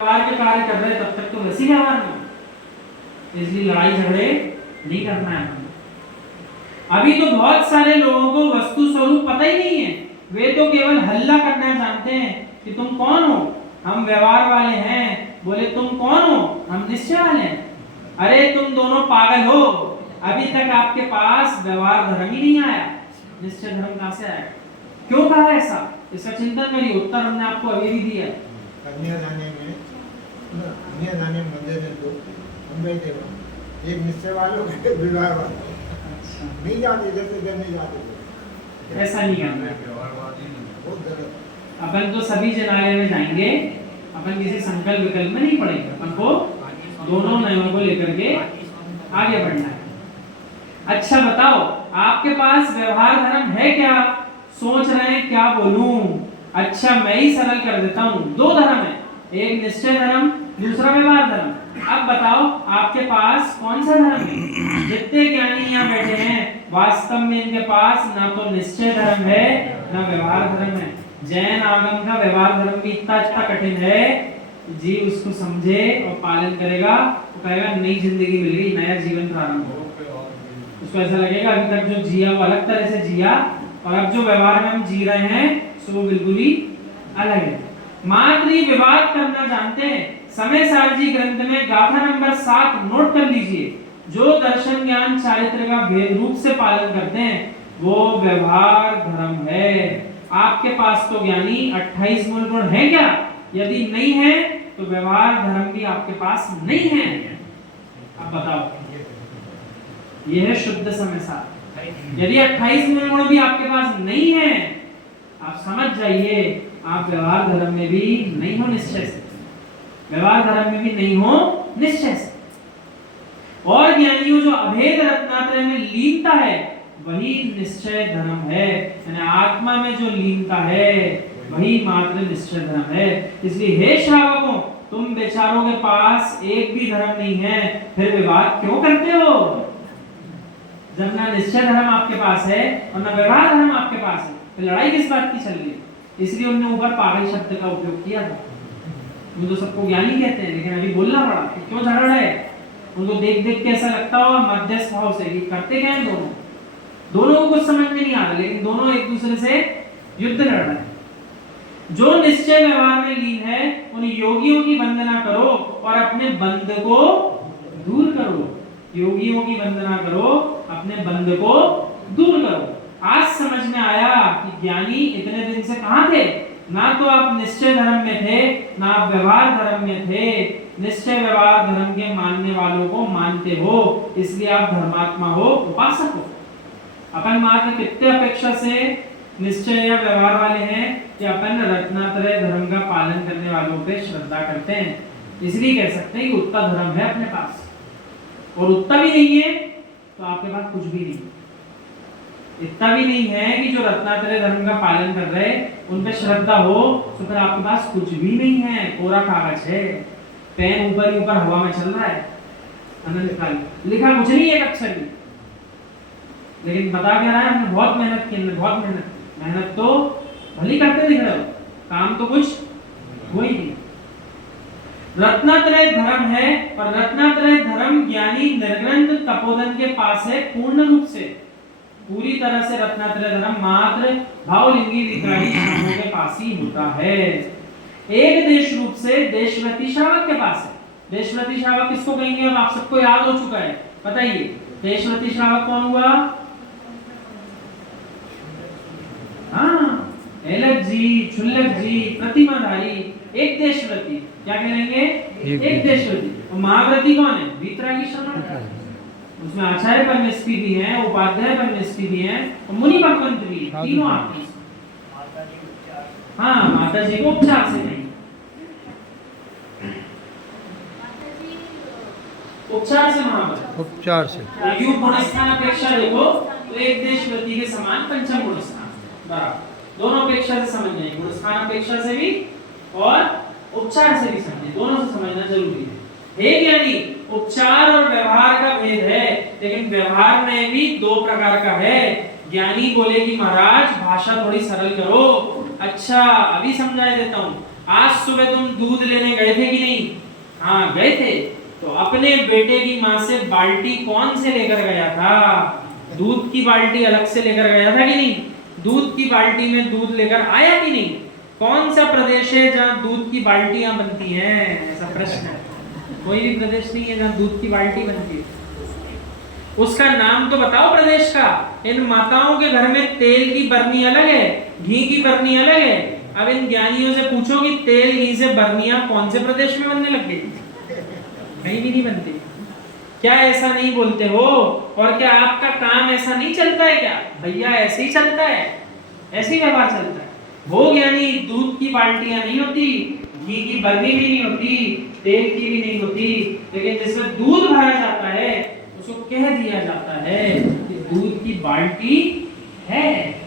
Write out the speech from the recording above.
व्यवहार के कार्य कर रहे तब तक तो वैसे ही व्यवहार में, इसलिए लड़ाई झगड़े नहीं करना है। अभी तो बहुत सारे लोगों को वस्तु स्वरूप पता ही नहीं है, वे तो केवल हल्ला करना जानते हैं कि तुम कौन हो, हम व्यवहार वाले हैं। बोले तुम कौन हो, हम निश्चय वाले हैं। अरे तुम दोनों पागल हो, अभी तक आपके पास व्यवहार धर्म ही नहीं आया, निश्चय धर्म कहां से आएगा? क्यों कहा ऐसा, इसका चिंतन करिए, उत्तर हमने आपको अभी भी दिया है। कन्यादान मंदिर में तो हम गए थे, एक निश्चय वालों व्यवहार वाले नहीं जाते, इधर से इधर नहीं जाते, ऐसा नहीं करना है। बहुत गलत। अपन तो सभी जनालय में जाएंगे, अपन किसी संकल्प विकल्प में नहीं पड़ेंगे, अपन को दोनों नयों को लेकर के आगे बढ़ना है। अच्छा बताओ, आपके पास व्यवहार धर्म है क्या? सोच रहे हैं क्या बोलूं? अच्छा मैं ही सरल कर देता हूं, दो धर्म है, एक निश्चय धर्म, दूसरा व्यवहार धर्म। अब बताओ आपके पास कौन सा धर्म है? जितने ज्ञानी यहाँ बैठे हैं वास्तव में इनके पास ना तो निश्चय धर्म है ना व्यवहार धर्म है। जैन आगम का व्यवहार धर्म भी इतना कठिन है, जी उसको समझे और पालन करेगा तो कहेगा नई जिंदगी मिल गई, नया जीवन प्रारंभ हो। उसको ऐसा लगेगा अभी तक जो जिया वो अलग तरह से जिया, और अब जो व्यवहार में हम जी रहे हैं सो वो बिल्कुल ही अलग है। मात्र ही विवाद करना जानते हैं। समय सारजी ग्रंथ में गाथा नंबर 7 नोट कर लीजिए। जो दर्शन ज्ञान चारित्र का भेद रूप से पालन करते हैं वो व्यवहार धर्म है। आपके पास तो ज्ञानी 28 मूल गुण है क्या? यदि नहीं है तो व्यवहार धर्म भी आपके पास नहीं है। अब बताओ, यह है शुद्ध समय सार। यदि 28 मूल गुण भी आपके पास नहीं है, आप समझ जाइए आप व्यवहार धर्म में भी नहीं हो निश्चय से, व्यवहार धर्म में भी नहीं हो निश्चय से। और ज्ञानियों जो अभेद रत्नात्रय में लीनता है वही निश्चय धर्म है, यानी आत्मा में जो लीनता है वही मात्र निश्चय धर्म है। इसलिए हे श्रावकों, तुम बेचारों के पास एक भी धर्म नहीं है, फिर विवाद क्यों करते हो? जब ना निश्चय धर्म आपके पास है और ना व्यवहार धर्म आपके पास है, फिर लड़ाई किस बात की चल रही है? इसलिए उन्होंने ऊपर पागल शब्द का उपयोग किया था। वो तो सबको ज्ञानी कहते हैं, लेकिन अभी बोलना पड़ा कि क्यों झगड़ रहे हैं? उनको देख देख के ऐसा लगता होगा मध्यस्थ भाव से कि करते क्या हैं दोनों को कुछ समझ में नहीं आ रहा, लेकिन दोनों एक दूसरे से युद्ध लड़ रहे हैं। जो निश्चय व्यवहार में लीन है उन योगियों की वंदना करो और अपने बंध को दूर करो। योगियों की वंदना करो, अपने बंध को दूर करो। आज समझ में आया कि ज्ञानी इतने दिन से कहां थे? ना तो आप निश्चय धर्म में थे, ना आप व्यवहार धर्म में थे। निश्चय व्यवहार धर्म के मानने वालों को मानते हो, इसलिए आप धर्मात्मा हो, उपासक हो। अपन मात्र कितने अपेक्षा से निश्चय या व्यवहार वाले हैं कि अपन रत्नात्रय धर्म का पालन करने वालों पे श्रद्धा करते हैं। इसलिए कह सकते हैं कि उतना धर्म है अपने पास, और उतना भी नहीं है तो आपके पास कुछ भी नहीं। इतना भी नहीं है कि जो रत्नात्रय धर्म का पालन कर रहे उन पे श्रद्धा हो तो फिर आपके पास कुछ भी नहीं है, कोरा कागज है, पेन ऊपर ही ऊपर हवा में चल रहा है, अनंत काल लिखा कुछ नहीं एक अक्षर भी। लेकिन बता क्या रहा है, हमने बहुत मेहनत की, हमने बहुत मेहनत तो भली करते दिख रहे हो, काम तो कुछ हो ही नहीं। रत्नात्रय धर्म है, और रत्नात्रय धर्म ज्ञानी निर्ग्रंथ तपोधन के पास है पूर्ण रूप से, पूरी तरह से रत्नात्रय धर्म मात्र भावलिंगी विकारी श्रमों के पास ही होता है। एक देश रूप से देशव्रती श्रावक के पास है। देशव्रती श्रावक किसको कहेंगे और आप सबको याद हो चुका है, बताइए देशव्रती श्रावक कौन हुआ? हाँ, एलक जी, छुल्लक जी, प्रतिमाधारी, एक देशव्रती। क्या कहेंगे? एक देशव्रती। और महाव्रती कौन है? वीतरागी श्रवण। उसमें आचार्य परमेश्वरी भी हैं, उपाध्याय परमेश्वरी भी हैं, और मुनि भगवंत भी, तीनों आपकी। हाँ, माता जी को उपचार से नहीं, उपचार से महाव्रत, उपचार से। यू गुणस्थान अपेक्षा देखो तो एक देशव्रती के समान पंचम गुणस्थान बराबर, दोनों अपेक्षा से समझ जाएंगे, गुणस्थान अपेक्षा से भी और उपचार से भी समझे, दोनों से समझना जरूरी है। हे ज्ञानी, उपचार और व्यवहार का भेद है, लेकिन व्यवहार में भी दो प्रकार का है। ज्ञानी बोले कि महाराज भाषा थोड़ी सरल करो। अच्छा अभी समझा देता हूँ। आज सुबह तुम दूध लेने गए थे कि नहीं? हाँ गए थे। तो अपने बेटे की माँ से बाल्टी कौन से लेकर गया था? दूध की बाल्टी अलग से लेकर गया था कि नहीं? दूध की बाल्टी में दूध लेकर आया कि नहीं? कौन सा प्रदेश है जहाँ दूध की बाल्टियां बनती हैं? ऐसा प्रश्न है। कोई भी प्रदेश नहीं है जहाँ दूध की बाल्टी बनती है। उसका नाम तो बताओ प्रदेश का। इन माताओं के घर में तेल की बरनी अलग है, घी की बरनी अलग है। अब इन ज्ञानियों से पूछो कि तेल घी से बरनियां कौन से प्रदेश में बनने लग गई? कहीं भी नहीं बनती। क्या ऐसा नहीं बोलते हो? और क्या आपका काम ऐसा नहीं चलता है क्या? भैया ऐसे ही चलता है, ऐसे ही व्यवहार चलता है। वो ज्ञानी दूध की बाल्टियां नहीं होती, घी की बरनी भी नहीं होती, तेल की भी नहीं होती, लेकिन जिसमें दूध भरा जाता है उसको कह दिया जाता है कि दूध की बाल्टी है।